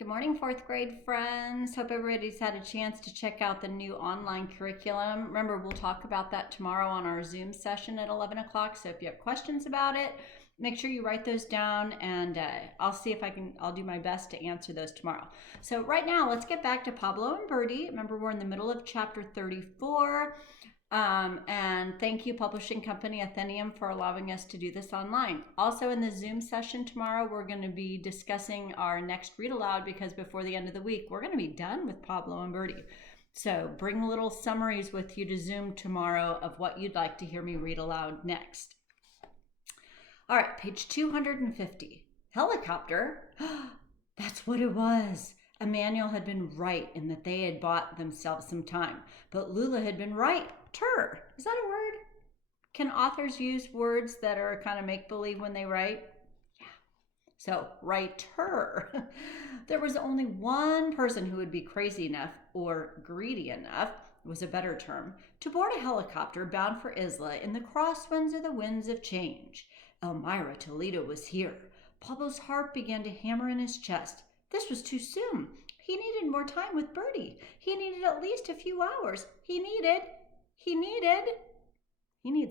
Good morning, fourth grade friends. Hope everybody's had a chance to check out the new online curriculum. Remember, we'll talk about that tomorrow on our Zoom session at 11 o'clock. So if you have questions about it, make sure you write those down and I'll see if I'll do my best to answer those tomorrow. So right now, let's get back to Pablo and Birdie. Remember, we're in the middle of chapter 34. And thank you, Publishing Company Atheneum, for allowing us to do this online. Also, in the Zoom session tomorrow, we're going to be discussing our next read aloud because before the end of the week, we're going to be done with Pablo and Birdie. So bring little summaries with you to Zoom tomorrow of what you'd like to hear me read aloud next. All right, page 250. Helicopter? That's what it was. Emmanuel had been right in that they had bought themselves some time, but Lula had been right. Is that a word? Can authors use words that are kind of make-believe when they write? Yeah. So, writer. There was only one person who would be crazy enough, or greedy enough, was a better term, to board a helicopter bound for Isla in the crosswinds of the winds of change. Elmira Toledo was here. Pablo's heart began to hammer in his chest. This was too soon. He needed more time with Birdie. He needed at least a few hours. He needs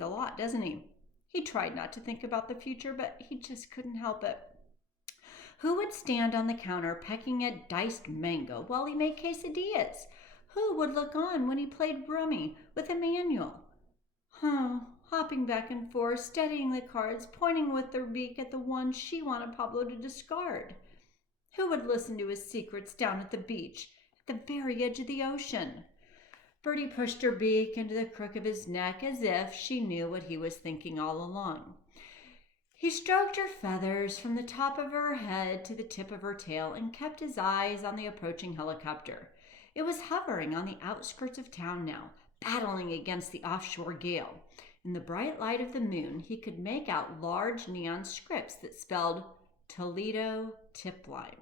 a lot, doesn't he? He tried not to think about the future, but he just couldn't help it. Who would stand on the counter pecking at diced mango while he made quesadillas? Who would look on when he played rummy with Emmanuel? Hopping back and forth, studying the cards, pointing with their beak at the one she wanted Pablo to discard. Who would listen to his secrets down at the beach, at the very edge of the ocean? Birdie pushed her beak into the crook of his neck as if she knew what he was thinking all along. He stroked her feathers from the top of her head to the tip of her tail and kept his eyes on the approaching helicopter. It was hovering on the outskirts of town now, battling against the offshore gale. In the bright light of the moon, he could make out large neon scripts that spelled Toledo Tip Line.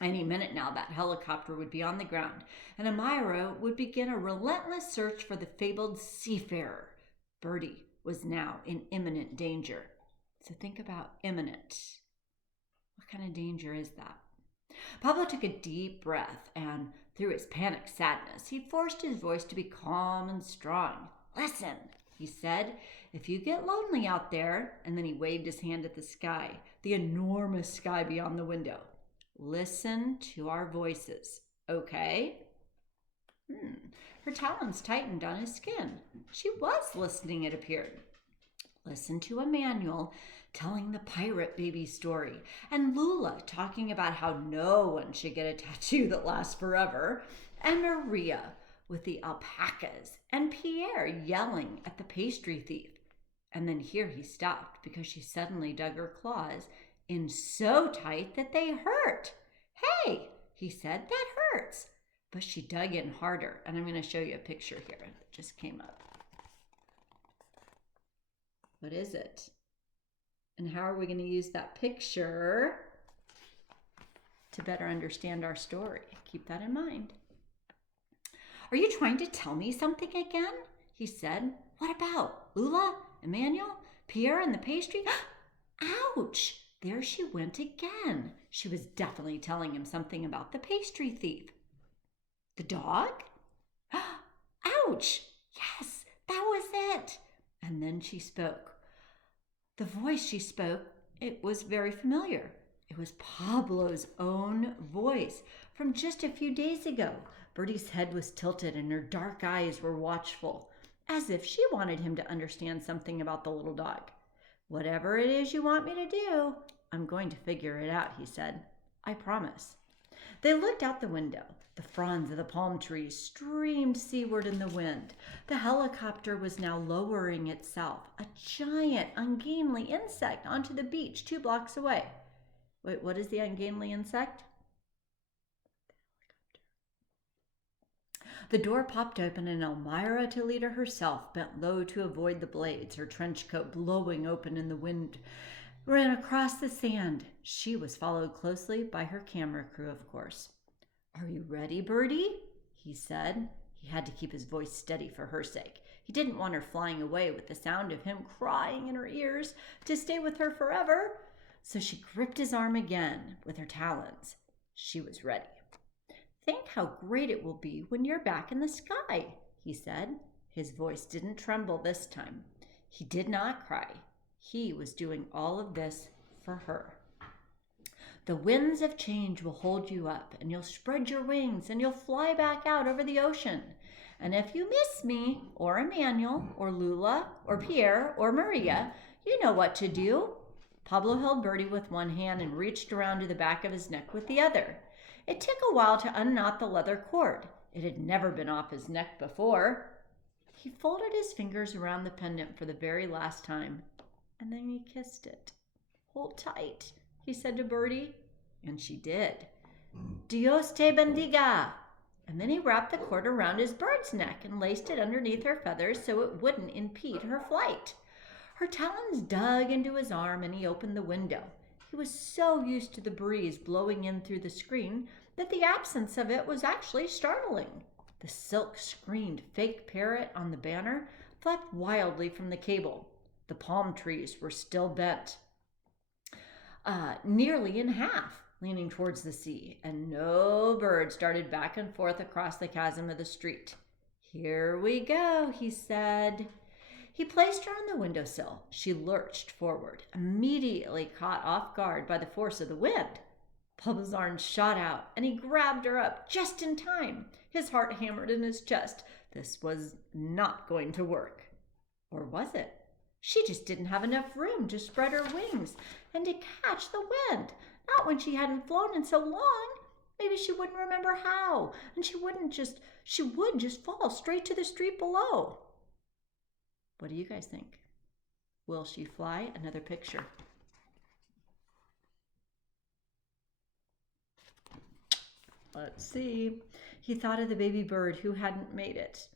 Any minute now, that helicopter would be on the ground, and Elmira would begin a relentless search for the fabled seafarer. Birdie was now in imminent danger. So think about imminent. What kind of danger is that? Pablo took a deep breath, and through his panicked sadness, he forced his voice to be calm and strong. Listen, he said, if you get lonely out there, and then he waved his hand at the sky, the enormous sky beyond the window. Listen to our voices, okay? Her talons tightened on his skin. She was listening, it appeared. Listen to Emmanuel telling the pirate baby story, and Lula talking about how no one should get a tattoo that lasts forever, and Maria with the alpacas, and Pierre yelling at the pastry thief. And then here he stopped because she suddenly dug her claws in so tight that they hurt. Hey, he said, that hurts. But she dug in harder, and I'm going to show you a picture here that just came up. What is it? And how are we going to use that picture to better understand our story? Keep that in mind. Are you trying to tell me something again? He said. What about? Lula? Emmanuel? Pierre and the pastry? Ouch! There she went again. She was definitely telling him something about the pastry thief. The dog? Ouch! Yes, that was it. And then she spoke. The voice she spoke, it was very familiar. It was Pablo's own voice from just a few days ago. Birdie's head was tilted and her dark eyes were watchful, as if she wanted him to understand something about the little dog. Whatever it is you want me to do, I'm going to figure it out, he said. I promise. They looked out the window. The fronds of the palm trees streamed seaward in the wind. The helicopter was now lowering itself, a giant, ungainly insect, onto the beach 2 blocks away. Wait, what is the ungainly insect? The door popped open and Elmira Toledo herself bent low to avoid the blades, her trench coat blowing open in the wind, ran across the sand. She was followed closely by her camera crew, of course. Are you ready, Birdie? He said. He had to keep his voice steady for her sake. He didn't want her flying away with the sound of him crying in her ears to stay with her forever. So she gripped his arm again with her talons. She was ready. "Think how great it will be when you're back in the sky," he said. His voice didn't tremble this time. He did not cry. He was doing all of this for her. "The winds of change will hold you up, and you'll spread your wings, and you'll fly back out over the ocean. And if you miss me, or Emmanuel, or Lula, or Pierre, or Maria, you know what to do." Pablo held Bertie with one hand and reached around to the back of his neck with the other. It took a while to unknot the leather cord. It had never been off his neck before. He folded his fingers around the pendant for the very last time, and then he kissed it. "Hold tight," he said to Bertie, and she did. "Dios te bendiga." And then he wrapped the cord around his bird's neck and laced it underneath her feathers so it wouldn't impede her flight. Her talons dug into his arm and he opened the window. He was so used to the breeze blowing in through the screen that the absence of it was actually startling. The silk-screened fake parrot on the banner flapped wildly from the cable. The palm trees were still bent, nearly in half, leaning towards the sea, and no birds darted back and forth across the chasm of the street. "Here we go," he said. He placed her on the windowsill. She lurched forward, immediately caught off guard by the force of the wind. Pablo's arms shot out, and he grabbed her up just in time. His heart hammered in his chest. This was not going to work. Or was it? She just didn't have enough room to spread her wings and to catch the wind. Not when she hadn't flown in so long. Maybe she wouldn't remember how, and she would just fall straight to the street below. What do you guys think? Will she fly? Another picture. Let's see. He thought of the baby bird who hadn't made it.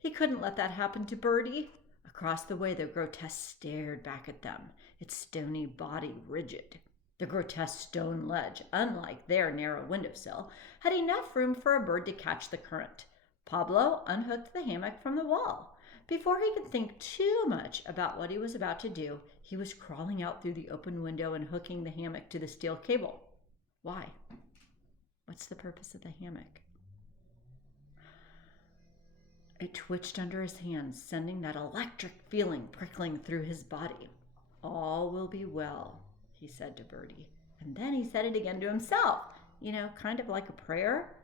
He couldn't let that happen to Bertie. Across the way, the grotesque stared back at them, its stony body rigid. The grotesque stone ledge, unlike their narrow windowsill, had enough room for a bird to catch the current. Pablo unhooked the hammock from the wall. Before he could think too much about what he was about to do, he was crawling out through the open window and hooking the hammock to the steel cable. Why? What's the purpose of the hammock? It twitched under his hands, sending that electric feeling prickling through his body. "All will be well," he said to Bertie. And then he said it again to himself, kind of like a prayer.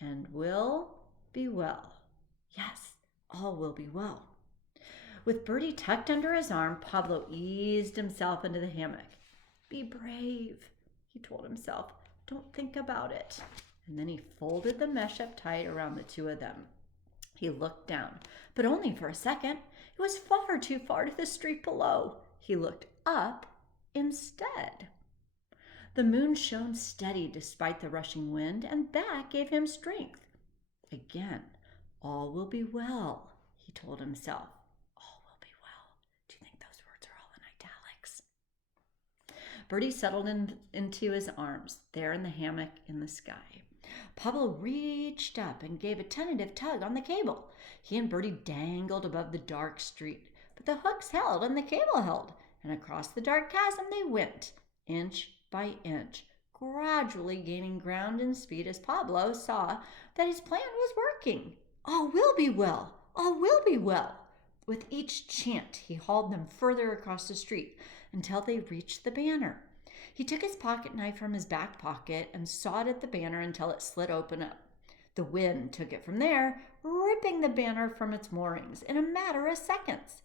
"And will be well. Yes, all will be well." With Bertie tucked under his arm, Pablo eased himself into the hammock. "Be brave," he told himself. "Don't think about it." And then he folded the mesh up tight around the two of them. He looked down, but only for a second. It was far too far to the street below. He looked up instead. The moon shone steady despite the rushing wind, and that gave him strength. Again, "All will be well," he told himself. All will be well. Do you think those words are all in italics? Bertie settled into his arms, there in the hammock in the sky. Pablo reached up and gave a tentative tug on the cable. He and Bertie dangled above the dark street, but the hooks held and the cable held, and across the dark chasm they went, inch by inch, gradually gaining ground and speed as Pablo saw that his plan was working. "All will be well! All will be well!" With each chant, he hauled them further across the street until they reached the banner. He took his pocket knife from his back pocket and sawed at the banner until it slid open up. The wind took it from there, ripping the banner from its moorings in a matter of seconds.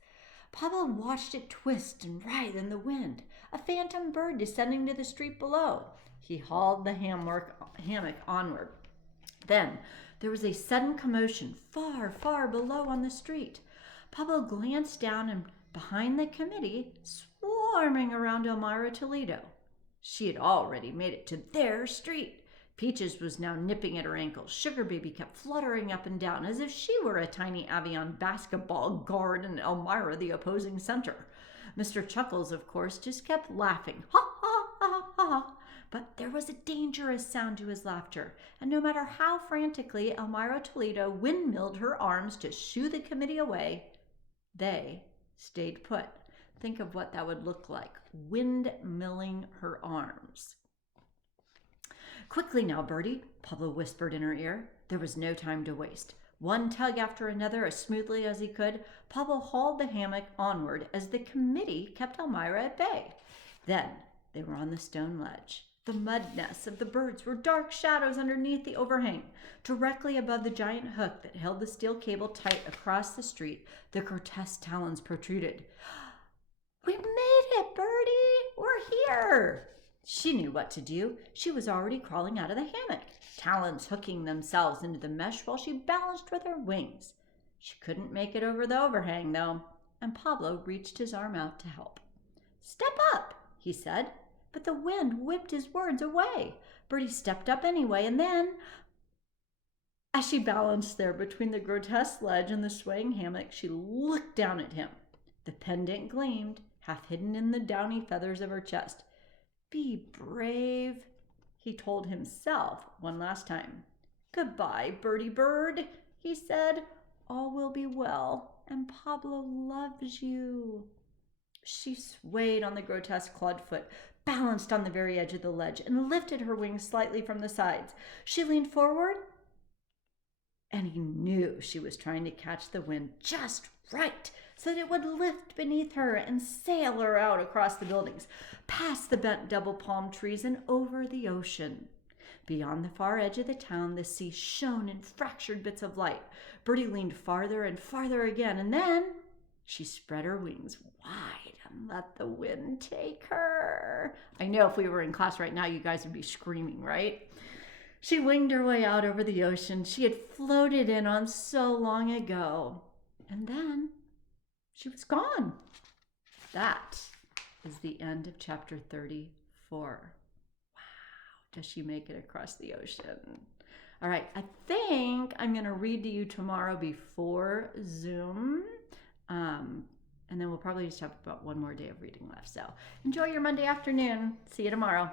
Pablo watched it twist and writhe in the wind, a phantom bird descending to the street below. He hauled the hammock onward. Then there was a sudden commotion far, far below on the street. Pablo glanced down, and behind the committee, swarming around Elmira Toledo. She had already made it to their street. Peaches was now nipping at her ankles. Sugar Baby kept fluttering up and down as if she were a tiny Avion basketball guard and Elmira the opposing center. Mr. Chuckles, of course, just kept laughing. Ha, ha, ha, ha. But there was a dangerous sound to his laughter, and no matter how frantically Elmira Toledo windmilled her arms to shoo the committee away, they stayed put. Think of what that would look like, windmilling her arms. Quickly now, Bertie, Pablo whispered in her ear. There was no time to waste. One tug after another, as smoothly as he could, Pablo hauled the hammock onward as the committee kept Elmira at bay. Then they were on the stone ledge. The mud nests of the birds were dark shadows underneath the overhang. Directly above the giant hook that held the steel cable tight across the street, the grotesque talons protruded. We made it, Bertie! We're here! She knew what to do. She was already crawling out of the hammock, talons hooking themselves into the mesh while she balanced with her wings. She couldn't make it over the overhang, though, and Pablo reached his arm out to help. Step up, he said, but the wind whipped his words away. Bertie stepped up anyway, and then, as she balanced there between the grotesque ledge and the swaying hammock, she looked down at him. The pendant gleamed, half hidden in the downy feathers of her chest. Be brave, he told himself one last time. Goodbye, Bertie Bird, he said. All will be well, and Pablo loves you. She swayed on the grotesque clawed foot, balanced on the very edge of the ledge, and lifted her wings slightly from the sides. She leaned forward, and he knew she was trying to catch the wind just right so that it would lift beneath her and sail her out across the buildings, past the bent double palm trees and over the ocean. Beyond the far edge of the town, the sea shone in fractured bits of light. Bertie leaned farther and farther again, and then she spread her wings wide and let the wind take her. I know if we were in class right now, you guys would be screaming, right? She winged her way out over the ocean she had floated in on so long ago. And then she was gone. That is the end of chapter 34. Wow, does she make it across the ocean? All right, I think I'm going to read to you tomorrow before Zoom. And then we'll probably just have about one more day of reading left. So enjoy your Monday afternoon. See you tomorrow.